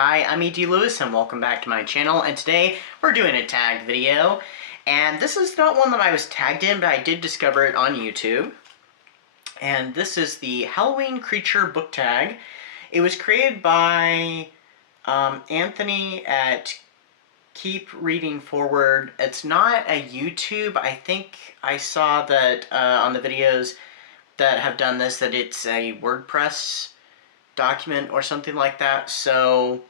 Hi, I'm E.D. Lewis and welcome back to my channel, and today we're doing a tagged video. And this is not one that I was tagged in, but I did discover it on YouTube. And this is the Halloween Creature book tag. It was created by Anthony at Keep Reading Forward. It's not a YouTube. I think I saw that on the videos that have done this that it's a WordPress document or something like that, so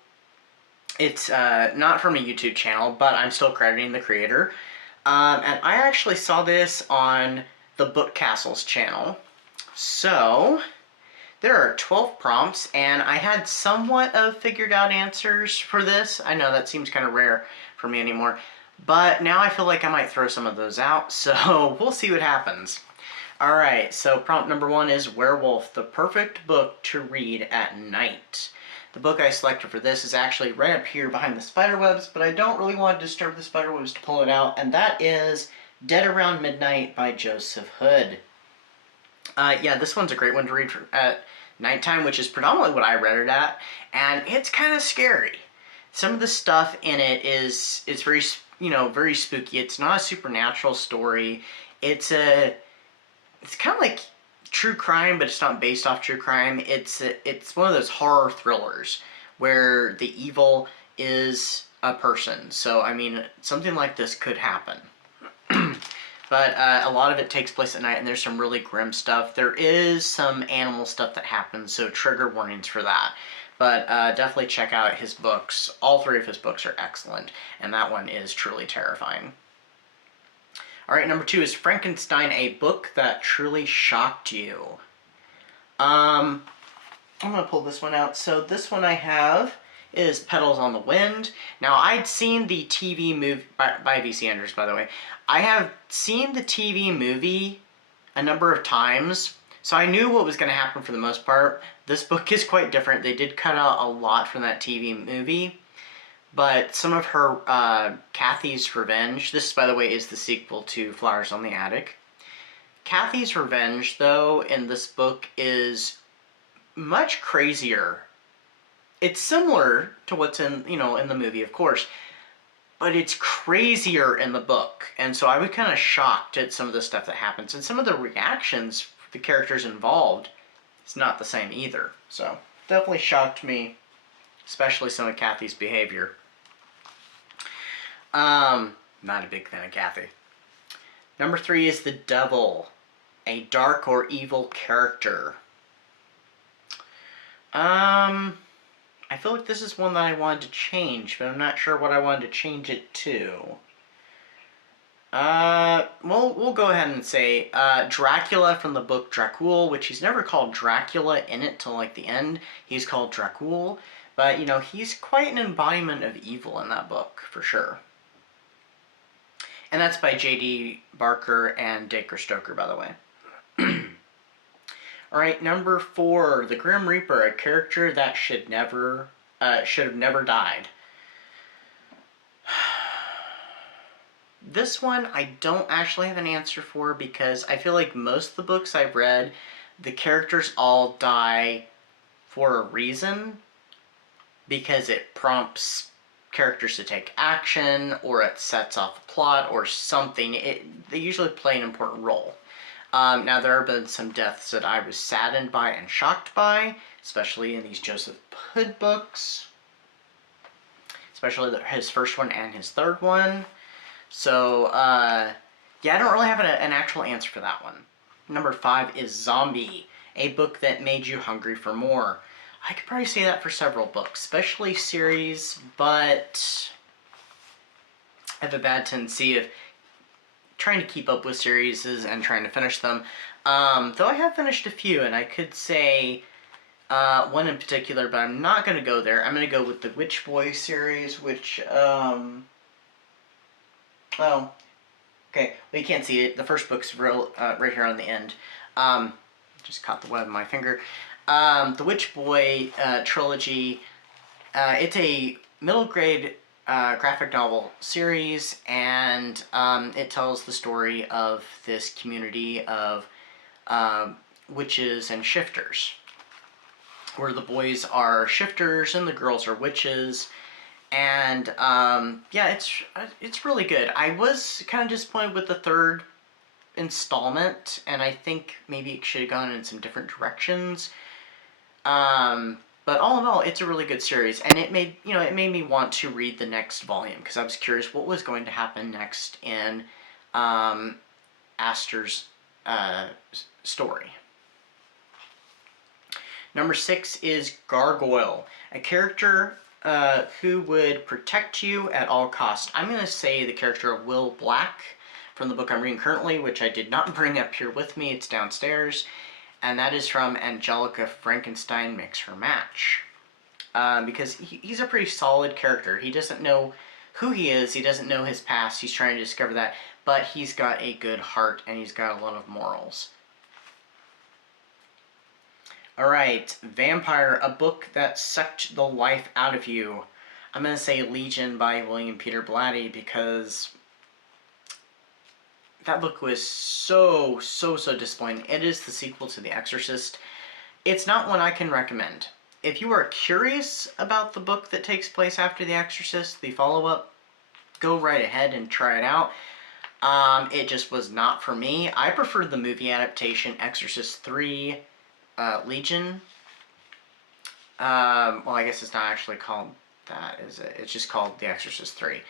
it's not from a YouTube channel, but I'm still crediting the creator. And I actually saw this on the Book Castle's channel. So there are 12 prompts, and I had somewhat of figured out answers for this. I know that seems kind of rare for me anymore, but now I feel like I might throw some of those out, so we'll see what happens. Alright, so prompt number 1 is Werewolf, the perfect book to read at night. The book I selected for this is actually right up here behind the spiderwebs, but I don't really want to disturb the spiderwebs to pull it out, and that is Dead Around Midnight by Joseph Hood. Yeah, this one's a great one to read at nighttime, which is predominantly what I read it at, and it's kind of scary. Some of the stuff in it is very, very spooky. It's not a supernatural story. It's kind of like true crime, but it's not based off true crime. It's one of those horror thrillers where the evil is a person. So, I mean, something like this could happen. But a lot of it takes place at night, and there's some really grim stuff. There is some animal stuff that happens, so trigger warnings for that. But definitely check out his books. All 3 of his books are excellent, and that one is truly terrifying. Alright, number 2 is Frankenstein, a book that truly shocked you. I'm going to pull this one out. So this one I have is Petals on the Wind. Now, I'd seen the TV movie, by V.C. Anders, by the way. I have seen the TV movie a number of times, so I knew what was going to happen for the most part. This book is quite different. They did cut out a lot from that TV movie. But some of her, Kathy's Revenge, this, by the way, is the sequel to Flowers on the Attic. Kathy's Revenge, though, in this book is much crazier. It's similar to what's in, in the movie, of course, but it's crazier in the book. And so I was kind of shocked at some of the stuff that happens. And some of the reactions for the characters involved is not the same either. So, definitely shocked me, especially some of Kathy's behavior. Not a big fan of Kathy. Number 3 is The Devil, a dark or evil character. I feel like this is one that I wanted to change, but I'm not sure what I wanted to change it to. Well, we'll go ahead and say Dracula from the book Dracul, which he's never called Dracula in it till like the end. He's called Dracul, but he's quite an embodiment of evil in that book, for sure. And that's by J.D. Barker and Dacre Stoker, by the way. Alright, number 4, The Grim Reaper, a character that should have never died. This one I don't actually have an answer for, because I feel like most of the books I've read, the characters all die for a reason, because it prompts characters to take action, or it sets off a plot, or something. They usually play an important role. Now, there have been some deaths that I was saddened by and shocked by, especially in these Joseph Hood books. Especially his first one and his third one. So, yeah, I don't really have an actual answer for that one. Number 5 is Zombie, a book that made you hungry for more. I could probably say that for several books, especially series, but I have a bad tendency of trying to keep up with series and trying to finish them. Though I have finished a few, and I could say one in particular, but I'm not going to go there. I'm going to go with the Witch Boy series, which, oh, okay, well, you can't see it. The first book's right here on the end. Just caught the web of my finger. The Witch Boy trilogy, it's a middle grade graphic novel series, and it tells the story of this community of witches and shifters. where the boys are shifters and the girls are witches. And yeah, it's really good. I was kind of disappointed with the third installment, and I think maybe it should have gone in some different directions. But all in all, it's a really good series, and it made me want to read the next volume because I was curious what was going to happen next in Aster's story. Number 6 is Gargoyle, a character who would protect you at all costs. I'm going to say the character of Will Black from the book I'm reading currently, which I did not bring up here with me. It's downstairs. And that is from Angelica Frankenstein Makes Her Match. Because he's a pretty solid character. He doesn't know who he is. He doesn't know his past. He's trying to discover that. But he's got a good heart, and he's got a lot of morals. Alright, Vampire, a book that sucked the life out of you. I'm going to say Legion by William Peter Blatty, because that book was so disappointing. It is the sequel to The Exorcist. It's not one I can recommend. If you are curious about the book that takes place after The Exorcist, the follow-up, go right ahead and try it out. It just was not for me. I prefer the movie adaptation, Exorcist 3, Legion. Well, I guess it's not actually called that, is it? It's just called The Exorcist 3.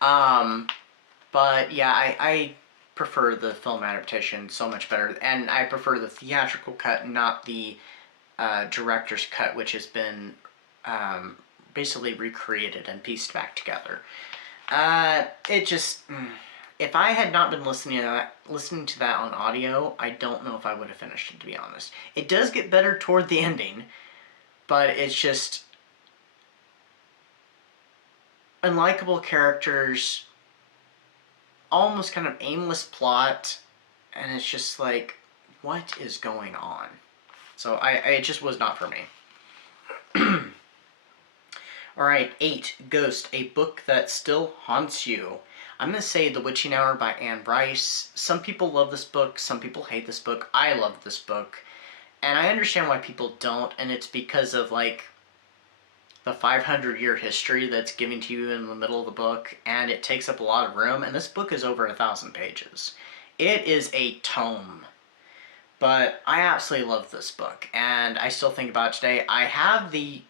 But yeah, I prefer the film adaptation so much better, and I prefer the theatrical cut, not the director's cut, which has been basically recreated and pieced back together. It just, if I had not been listening to that on audio, I don't know if I would have finished it, to be honest. It does get better toward the ending, but it's just unlikable characters, almost kind of aimless plot, and it's just like, what is going on? So it just was not for me. Alright, 8, Ghost, a book that still haunts you. I'm going to say The Witching Hour by Anne Rice. Some people love this book, some people hate this book. I love this book, and I understand why people don't, and it's because of, like, the 500-year history that's given to you in the middle of the book, and it takes up a lot of room, and this book is over 1,000 pages. It is a tome, but I absolutely love this book, and I still think about it today. I have the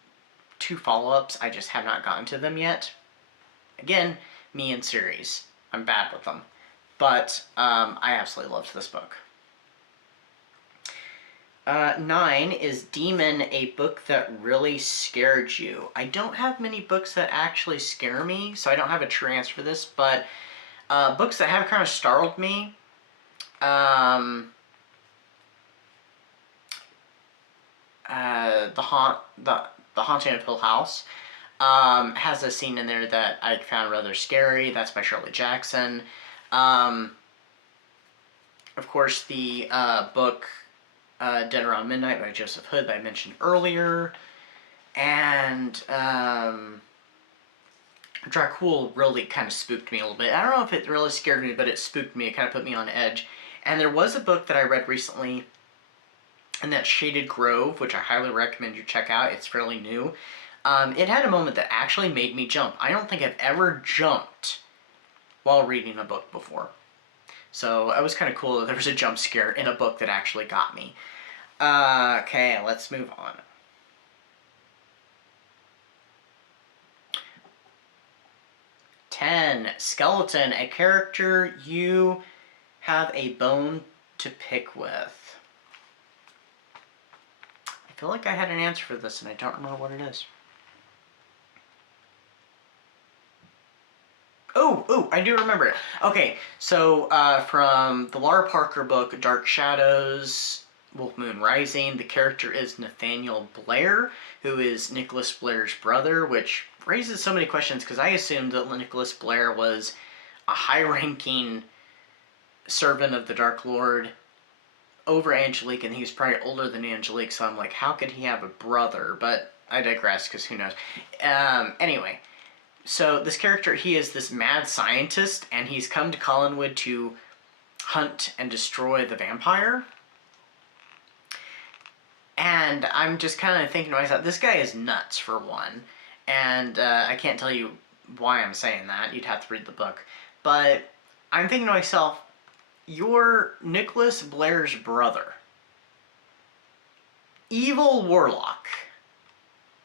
2 follow-ups, I just have not gotten to them yet. Again, me and series. I'm bad with them. But I absolutely loved this book. 9 is Demon, a book that really scared you. I don't have many books that actually scare me, so I don't have a true answer for this, but books that have kind of startled me. The Haunting of Hill House has a scene in there that I found rather scary. That's by Shirley Jackson. Of course, the book Dead Around Midnight by Joseph Hood that I mentioned earlier. And Dracul really kind of spooked me a little bit. I don't know if it really scared me, but it spooked me. It kind of put me on edge. And there was a book that I read recently, and that's Shaded Grove, which I highly recommend you check out. It's fairly new. It had a moment that actually made me jump. I don't think I've ever jumped while reading a book before. So it was kind of cool that there was a jump scare in a book that actually got me. Okay, let's move on. Ten, Skeleton, a character you have a bone to pick with. I feel like I had an answer for this and I don't remember what it is. Oh, I do remember it. Okay, so from the Lara Parker book, Dark Shadows, Wolf Moon Rising, the character is Nathaniel Blair, who is Nicholas Blair's brother, which raises so many questions because I assumed that Nicholas Blair was a high-ranking servant of the Dark Lord over Angelique, and he was probably older than Angelique, so I'm like, how could he have a brother? But I digress, because who knows. Anyway, so this character, he is this mad scientist, and he's come to Collinwood to hunt and destroy the vampire. And And I'm just kind of thinking to myself, this guy is nuts, for one. And I can't tell you why I'm saying that. You'd have to read the book. But I'm thinking to myself, you're Nicholas Blair's brother. Evil warlock.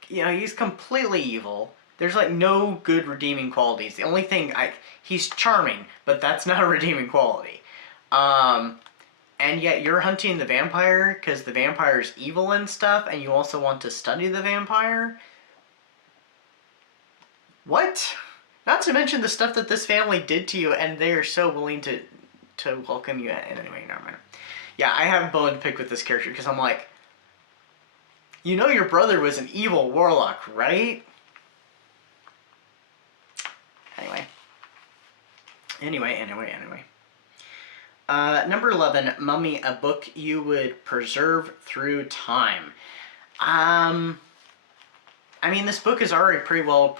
You know, he's completely evil. There's like no good redeeming qualities. The only thing, he's charming, but that's not a redeeming quality. And yet you're hunting the vampire because the vampire's evil and stuff, and you also want to study the vampire? What? Not to mention the stuff that this family did to you, and they are so willing to welcome you. And anyway, never mind. Yeah, I have a bone to pick with this character because I'm like, you know your brother was an evil warlock, right? Anyway. Number 11, Mummy, a book you would preserve through time. I mean, this book is already pretty well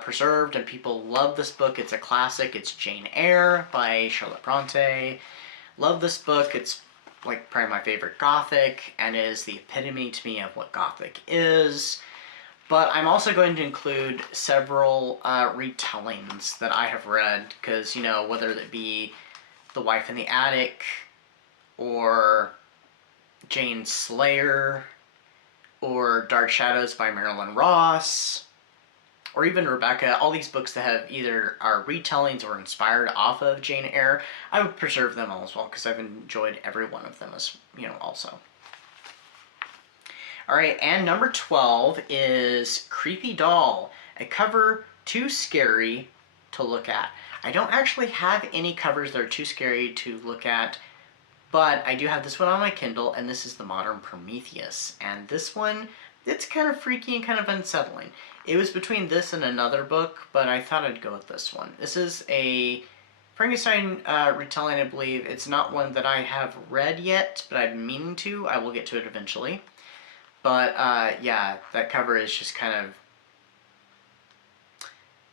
preserved, and people love this book. It's a classic. It's Jane Eyre by Charlotte Bronte. Love this book. It's like probably my favorite Gothic, and is the epitome to me of what Gothic is. But I'm also going to include several retellings that I have read, because, you know, whether it be The Wife in the Attic, or Jane Slayer, or Dark Shadows by Marilyn Ross, or even Rebecca, all these books that have either are retellings or inspired off of Jane Eyre, I would preserve them all as well, because I've enjoyed every one of them as, you know, also. Alright, and number 12 is Creepy Doll, a cover too scary to look at. I don't actually have any covers that are too scary to look at, but I do have this one on my Kindle, and this is the Modern Prometheus. And this one, it's kind of freaky and kind of unsettling. It was between this and another book, but I thought I'd go with this one. This is a Frankenstein retelling, I believe. It's not one that I have read yet, but I'm meaning to. I will get to it eventually. But, yeah, that cover is just kind of...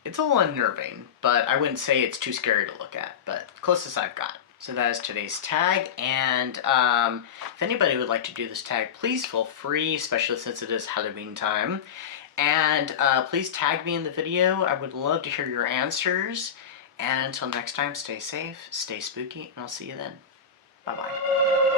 It's a little unnerving, but I wouldn't say it's too scary to look at, but closest I've got. So that is today's tag, and if anybody would like to do this tag, please feel free, especially since it is Halloween time. And please tag me in the video. I would love to hear your answers. And until next time, stay safe, stay spooky, and I'll see you then. Bye-bye.